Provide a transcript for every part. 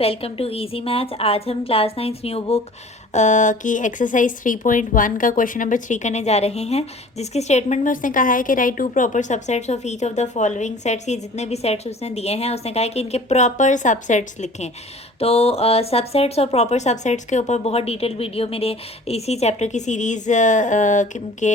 Welcome to easy maths. आज हम class 9 new book की एक्सरसाइज 3.1 का क्वेश्चन नंबर 3 करने जा रहे हैं, जिसकी स्टेटमेंट में उसने कहा है कि write two proper subsets of each of the following sets. ये जितने भी सेट्स उसने दिए हैं उसने कहा है कि इनके प्रॉपर सबसेट्स लिखें। तो सबसेट्स और प्रॉपर सबसेट्स के ऊपर बहुत डिटेल वीडियो मेरे इसी चैप्टर की सीरीज़ के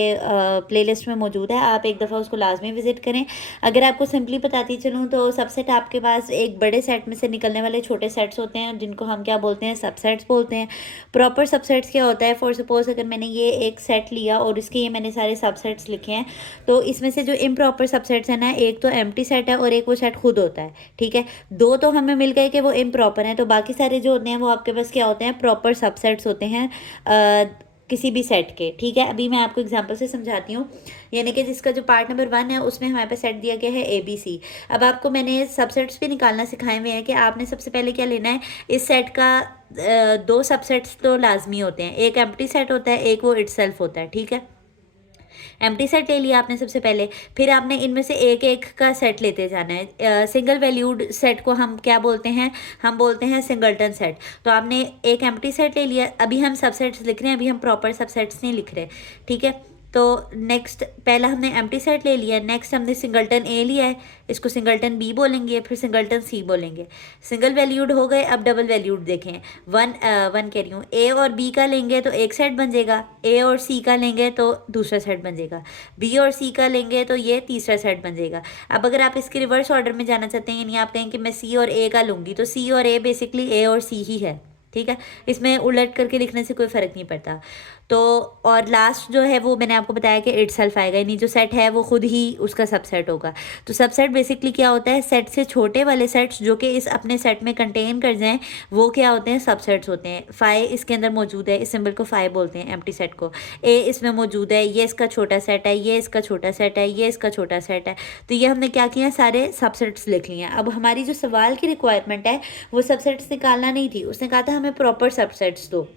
प्लेलिस्ट में मौजूद है, आप एक दफ़ा उसको लाजमी विजिट करें। अगर आपको सिंपली बताती चलूँ तो सबसेट आपके पास एक बड़े सेट में से निकलने वाले छोटे सेट्स होते हैं, जिनको हम क्या बोलते हैं, सबसेट्स बोलते हैं। प्रॉपर सबसेट्स क्या होता है, फॉर सपोज अगर मैंने ये एक सेट लिया और इसके ये मैंने सारे सबसेट्स लिखे हैं, तो इसमें से जो इम्प्रॉपर सबसेट्स है ना, एक तो एम्प्टी सेट है और एक वो सेट खुद होता है। ठीक है, दो तो हमें मिल गए कि वो इम्प्रॉपर हैं, तो बाकी सारे जो होते हैं वो आपके पास क्या होते हैं, प्रॉपर सबसेट्स होते हैं किसी भी सेट के। ठीक है, अभी मैं आपको एग्जांपल से समझाती हूँ। यानी कि जिसका जो पार्ट नंबर 1 है उसमें हमारे पास सेट दिया गया है ABC। अब आपको मैंने सबसेट्स भी निकालना सिखाए हुए हैं कि आपने सबसे पहले क्या लेना है, इस सेट का दो सबसेट्स तो लाजमी होते हैं, एक एम्प्टी सेट होता है, एक वो इटसेल्फ होता है। ठीक है, एम्प्टी सेट ले लिया आपने सबसे पहले, फिर आपने इनमें से एक एक का सेट लेते जाना है। सिंगल वैल्यूड सेट को हम क्या बोलते हैं, हम बोलते हैं सिंगलटन सेट। तो आपने एक एम्प्टी सेट ले लिया, अभी हम सबसेट्स लिख रहे हैं, अभी हम प्रॉपर सबसेट्स नहीं लिख रहे। ठीक है, तो नेक्स्ट पहला हमने एम्प्टी सेट ले लिया, नेक्स्ट हमने सिंगलटन ए लिया है, इसको सिंगलटन बी बोलेंगे, फिर सिंगलटन सी बोलेंगे। सिंगल वैल्यूड हो गए, अब डबल वैल्यूड देखें। वन कह रही हूँ, ए और बी का लेंगे तो एक सेट बन जाएगा, ए और सी का लेंगे तो दूसरा सेट बन जाएगा, बी और सी का लेंगे तो ये तीसरा सेट बन जाएगा। अब अगर आप इसके रिवर्स ऑर्डर में जाना चाहते हैं, यानी आप कहें कि मैं सी और ए का लूँगी, तो सी और ए बेसिकली ए और सी ही है। ठीक है, इसमें उलट करके लिखने से कोई फ़र्क नहीं पड़ता। तो और लास्ट जो है वो मैंने आपको बताया कि इटसेल्फ आएगा, यानी जो सेट है वो खुद ही उसका सबसेट होगा। तो सबसेट बेसिकली क्या होता है, सेट से छोटे वाले सेट्स जो कि इस अपने सेट में कंटेन कर जाएं, वो क्या होते हैं, सबसेट्स होते हैं। फाइव इसके अंदर मौजूद है, इस सिंबल को फाइव बोलते हैं एम्प्टी सेट को। ए इसमें मौजूद है, ये इसका छोटा सेट है, ये इसका छोटा सेट है, ये इसका छोटा सेट है। तो ये हमने क्या किया, सारे सबसेट्स लिख लिए। अब हमारी जो सवाल की रिक्वायरमेंट है वो सबसेट्स निकालना नहीं थी, उसने कहा था हमें प्रॉपर सबसेट्स दो,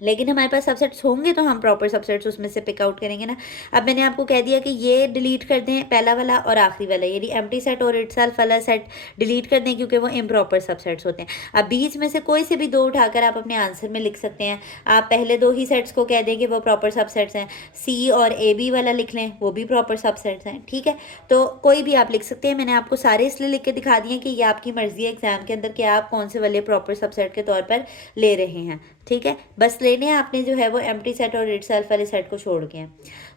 लेकिन हमारे पास सबसेट्स होंगे तो हम प्रॉपर सबसेट्स उसमें से पिक आउट करेंगे ना। अब मैंने आपको कह दिया कि ये डिलीट कर दें, पहला वाला और आखिरी वाला, यानी एम्प्टी सेट और इटसेल्फ वाला सेट डिलीट कर दें, क्योंकि वो इम्प्रॉपर सबसेट्स होते हैं। अब बीच में से कोई से भी दो उठाकर आप अपने आंसर में लिख सकते हैं। आप पहले दो ही सेट्स को कह दें कि वो प्रॉपर सबसेट्स हैं, सी और AB वाला लिख लें, वो भी प्रॉपर सबसेट्स हैं। ठीक है, तो कोई भी आप लिख सकते हैं। मैंने आपको सारे इसलिए लिख के दिखा दिए कि ये आपकी मर्जी है एग्जाम के अंदर कि आप कौन से वाले प्रॉपर सबसेट के तौर पर ले रहे हैं। ठीक है, बस लेने आपने जो है वो एम्प्टी सेट और इटसेल्फ वाले सेट को छोड़ के।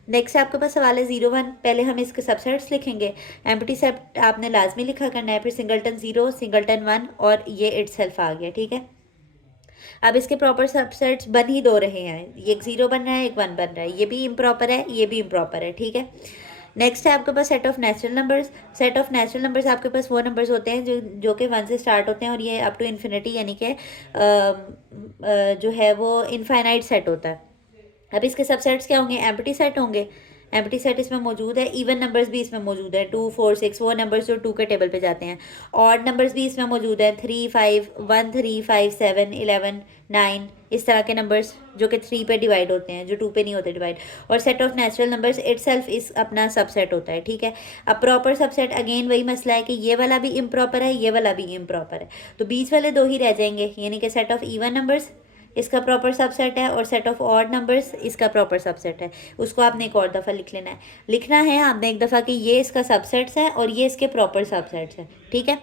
नेक्स्ट आपके पास सवाल है 0 1। पहले हम इसके सबसेट्स लिखेंगे। एम्प्टी सेट आपने लाजमी लिखा करना है, फिर सिंगलटन 0, सिंगलटन 1 और ये इटसेल्फ आ गया। ठीक है, अब इसके प्रॉपर सबसेट्स बन ही दो रहे हैं, एक 0 बन रहा है, एक 1 बन रहा है, ये भी इम्प्रॉपर है, ये भी इम्प्रॉपर है। ठीक है, नेक्स्ट है आपके पास set of natural numbers. Set of natural numbers आपके पास वो नंबर्स होते हैं जो कि 1 से स्टार्ट होते हैं और ये अप टू इन्फिनिटी, यानी कि जो है वो इनफाइनाइट सेट होता है। अब इसके सबसेट्स क्या होंगे, एम्प्टी सेट होंगे। एम्प्टी सेट इसमें मौजूद है, इवन नंबर्स भी इसमें मौजूद है, 2 4 6, वो नंबर्स जो 2 के टेबल पे जाते हैं। ऑड नंबर्स भी इसमें मौजूद है, 3 5 1 3 5 7 11 9, इस तरह के नंबर्स जो कि 3 पे डिवाइड होते हैं, जो 2 पे नहीं होते डिवाइड। और set of natural numbers itself इस अपना सबसेट होता है। ठीक है, अब प्रॉपर सबसेट अगेन वही मसला है कि ये वाला भी इम्प्रॉपर है, ये वाला भी इम्प्रॉपर है, तो बीच वाले दो ही रह जाएंगे, यानी कि सेट ऑफ इवन नंबर्स इसका प्रॉपर सबसेट है और सेट ऑफ ऑड नंबर्स इसका प्रॉपर सबसेट है। उसको आपने एक और दफ़ा लिख लेना है, लिखना है आपने एक दफ़ा कि ये इसका सबसेट्स है और ये इसके प्रॉपर सबसेट्स है। ठीक है,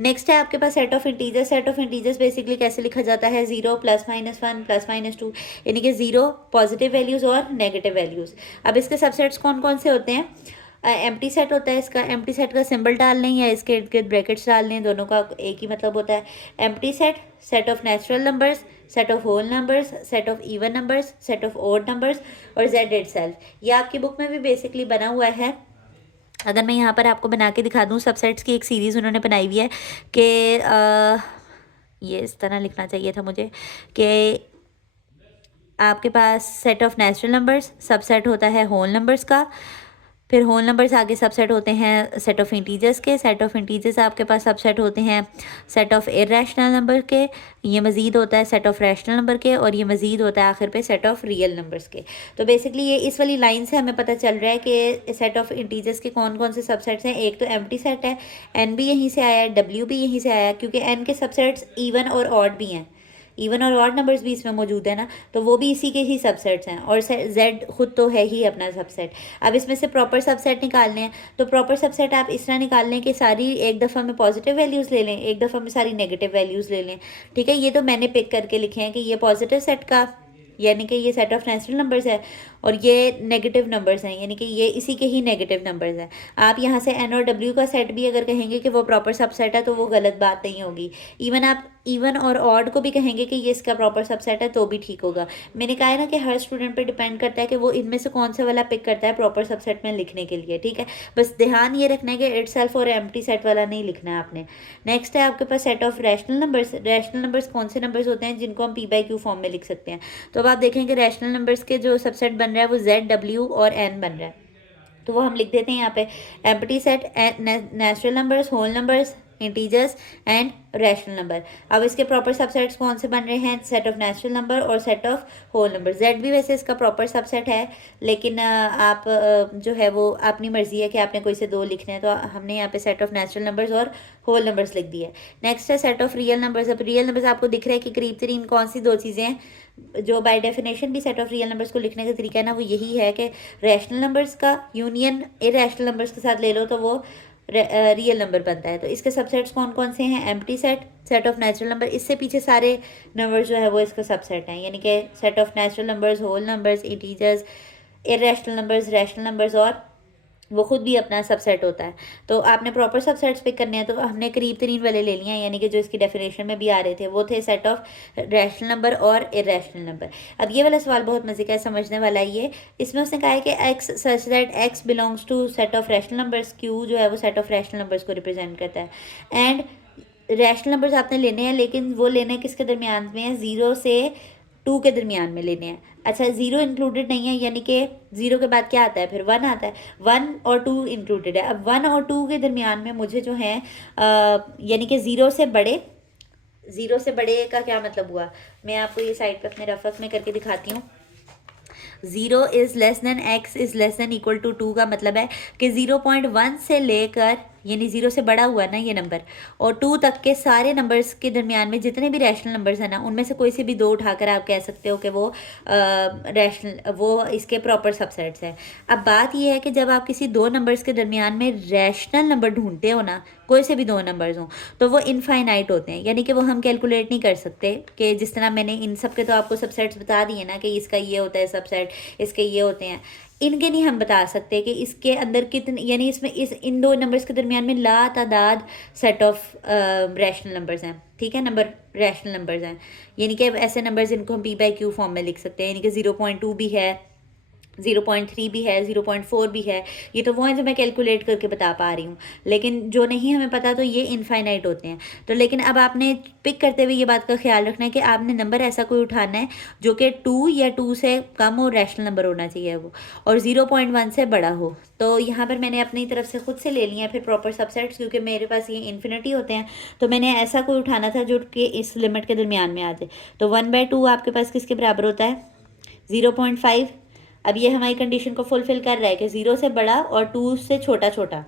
नेक्स्ट है आपके पास set of integers. Set of integers basically कैसे लिखा जाता है, 0 +-1 +-2, यानी कि 0 पॉजिटिव वैल्यूज़ और नेगेटिव वैल्यूज़। अब इसके सबसेट्स कौन कौन से होते हैं, एम्प्टी सेट होता है, इसका एम्प्टी सेट का सिंबल डाल लें या इसके इर्द गिर्द ब्रैकेट्स डाल लें, दोनों का एक ही मतलब होता है। Empty set, set of natural numbers, set of whole numbers, set of even numbers, set of odd numbers और जेड इटसेल्फ। ये आपकी बुक में भी बेसिकली बना हुआ है। अगर मैं यहाँ पर आपको बना के दिखा दूँ, सबसेट्स की एक सीरीज़ उन्होंने बनाई हुई है कि ये इस तरह लिखना चाहिए था मुझे कि आपके पास set of natural numbers subset होता है होल नंबर्स का, फिर होल नंबर्स आगे सबसेट होते हैं सेट ऑफ इंटीजर्स के, सेट ऑफ इंटीजर्स आपके पास सबसेट होते हैं सेट ऑफ इर्रेशनल नंबर के, ये मज़ीद होता है सेट ऑफ रैशनल नंबर के, और ये मज़ीद होता है आखिर पे सेट ऑफ रियल नंबर्स के। तो बेसिकली ये इस वाली लाइन से हमें पता चल रहा है कि सेट ऑफ इंटीजर्स के कौन कौन से सबसेट्स हैं। एक तो एम्प्टी सेट है, एन भी यहीं से आया है, डब्ल्यू भी यहीं से आया है, क्योंकि एन के सबसेट्स इवन और ऑड भी हैं, इवन और ऑड नंबर्स भी इसमें मौजूद है ना, तो वो भी इसी के ही सबसेट्स हैं, और जेड खुद तो है ही अपना सबसेट। अब इसमें से प्रॉपर सबसेट निकालने हैं, तो प्रॉपर सबसेट आप इस तरह निकाल लें कि सारी एक दफ़ा में पॉजिटिव वैल्यूज़ ले लें, एक दफ़ा में सारी नेगेटिव वैल्यूज़ ले लें। ठीक है, ये तो मैंने पिक करके लिखे हैं कि ये पॉजिटिव सेट का यानी कि ये सेट ऑफ नेचुरल नंबर्स है, और ये नेगेटिव नंबर्स हैं यानी कि ये इसी के ही नेगेटिव नंबर्स हैं। आप यहाँ से एन और डब्ल्यू का सेट भी अगर कहेंगे कि वो प्रॉपर सबसेट है तो वो गलत बात नहीं होगी। इवन आप इवन और ऑड को भी कहेंगे कि ये इसका प्रॉपर सबसेट है तो भी ठीक होगा। मैंने कहा है ना कि हर स्टूडेंट पे डिपेंड करता है कि वो इनमें से कौन सा वाला पिक करता है प्रॉपर सबसेट में लिखने के लिए। ठीक है, बस ध्यान ये रखना है कि इटसेल्फ और एम्प्टी सेट वाला नहीं लिखना है आपने। नेक्स्ट है आपके पास set of rational numbers. Rational numbers कौन से नंबर्स होते हैं जिनको हम P/Q फॉर्म में लिख सकते हैं। तो अब आप देखेंगे रैशनल नंबर्स के जो सबसेट बन रहा है वो Z, W और N बन रहा है, तो वो हम लिख देते हैं यहाँ पे empty set natural numbers, whole numbers, integers and rational number. अब इसके प्रॉपर सबसेट्स कौन से बन रहे हैं, सेट ऑफ नेचुरल नंबर और set of whole number. Z भी वैसे इसका प्रॉपर सबसेट है, लेकिन आप जो है वो अपनी मर्जी है कि आपने कोई से दो लिखने हैं, तो हमने यहाँ पे सेट ऑफ नेचुरल नंबर्स और होल नंबर्स लिख दिए। नेक्स्ट है सेट ऑफ रियल नंबर्स। अब रियल नंबर्स आपको दिख रहा है कि करीब तरीन कौन सी दो चीज़ें हैं जो बाय डेफिनेशन भी सेट ऑफ रियल नंबर्स को लिखने का तरीका है ना, वो यही है कि रैशनल नंबर्स का यूनियन इरैशनल नंबर्स के साथ ले लो तो वो रियल नंबर बनता है। तो इसके सबसेट्स कौन कौन से हैं, empty set, set of natural number, इससे पीछे सारे नंबर जो है वो इसका सबसेट हैं, यानी कि set of natural numbers, whole numbers, integers, irrational numbers, rational numbers, और वो खुद भी अपना सबसेट होता है। तो आपने प्रॉपर सबसेट्स पिक करने हैं, तो हमने करीब तरीन वाले ले लिए हैं, यानी कि जो इसकी डेफिनेशन में भी आ रहे थे वो थे सेट ऑफ रैशनल नंबर और इरैशनल नंबर। अब ये वाला सवाल बहुत मजे का है, समझने वाला ये। इसमें उसने कहा है कि X such that X belongs to set of rational numbers, Q जो है वो सेट ऑफ रैशनल नंबर्स को रिप्रेजेंट करता है। एंड रैशनल नंबर्स आपने लेने हैं, लेकिन वो लेने किसके दरमियान में है, 0 से 2 के दरमियान में लेने हैं। अच्छा, 0 इंक्लूडेड नहीं है, यानी कि 0 के बाद क्या आता है, फिर 1 आता है। 1 और 2 इंक्लूडेड है। अब 1 और 2 के दरमियान में मुझे जो है यानी कि 0 से बड़े का क्या मतलब हुआ, मैं आपको ये साइड पर अपने रफक में करके दिखाती हूँ। 0 is less than X is less than equal to 2 का मतलब है कि 0.1 से लेकर, यानी 0 से बड़ा हुआ ना ये नंबर, और 2 तक के सारे नंबर्स के दरमियान में जितने भी रैशनल नंबर्स हैं ना, उनमें से कोई से भी दो उठाकर आप कह सकते हो कि वो इसके प्रॉपर सबसेट्स हैं। अब बात ये है कि जब आप किसी दो नंबर्स के दरमियान में रैशनल नंबर ढूंढते हो ना, कोई से भी दो नंबर्स हों, तो वो इनफाइनाइट होते हैं, यानी कि वो हम कैलकुलेट नहीं कर सकते। कि जिस तरह मैंने इन सब के तो आपको सबसेट्स बता दिए ना कि इसका ये होता है सबसेट, इसके ये होते हैं, इनके नहीं हम बता सकते कि इसके अंदर कितने, यानी इसमें इन दो नंबर्स के दरमियान में लातादाद सेट ऑफ रैशनल नंबर्स हैं। ठीक है, नंबर रैशनल नंबर्स हैं, यानी कि ऐसे नंबर्स जिनको हम P/Q फॉर्म में लिख सकते हैं, यानी कि 0.2 भी है, 0.3 भी है, 0.4 भी है। ये तो वो है जो मैं कैलकुलेट करके बता पा रही हूँ, लेकिन जो नहीं हमें पता तो ये इनफाइनाइट होते हैं। तो लेकिन अब आपने पिक करते हुए ये बात का ख्याल रखना है कि आपने नंबर ऐसा कोई उठाना है जो कि 2 या 2 से कम हो, रैशनल नंबर होना चाहिए वो, और 0.1 से बड़ा हो। तो यहाँ पर मैंने अपनी तरफ से खुद से ले लिया फिर प्रॉपर सबसेट्स, क्योंकि मेरे पास ये इन्फिनिटी होते हैं, तो मैंने ऐसा कोई उठाना था जो कि इस लिमिट के दरमियान में आ जाए। तो 1/2 आपके पास किसके बराबर होता है, 0.5। अब ये हमारी कंडीशन को फुलफिल कर रहा है कि 0 से बड़ा और 2 से छोटा छोटा।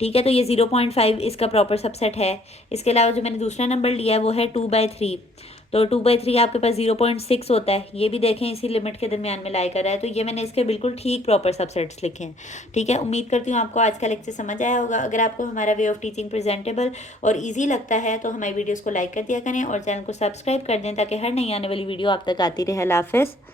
ठीक है, तो ये 0.5 इसका प्रॉपर सबसेट है। इसके अलावा जो मैंने दूसरा नंबर लिया है वो है 2/3, तो 2/3 आपके पास 0.6 होता है, ये भी देखें इसी लिमिट के दरमियान में लाई कर रहा है। तो ये मैंने इसके बिल्कुल ठीक प्रॉपर सबसेट्स लिखे हैं। ठीक है, उम्मीद करती हूँ आपको आज का लेक्चर समझ आया होगा। अगर आपको हमारा वे ऑफ टीचिंग प्रेजेंटेबल और ईजी लगता है तो हमारी वीडियोज़ को लाइक कर दिया करें और चैनल को सब्सक्राइब कर दें ताकि हर नई आने वाली वीडियो आप तक आती रहे। अल्लाह हाफ़िज़।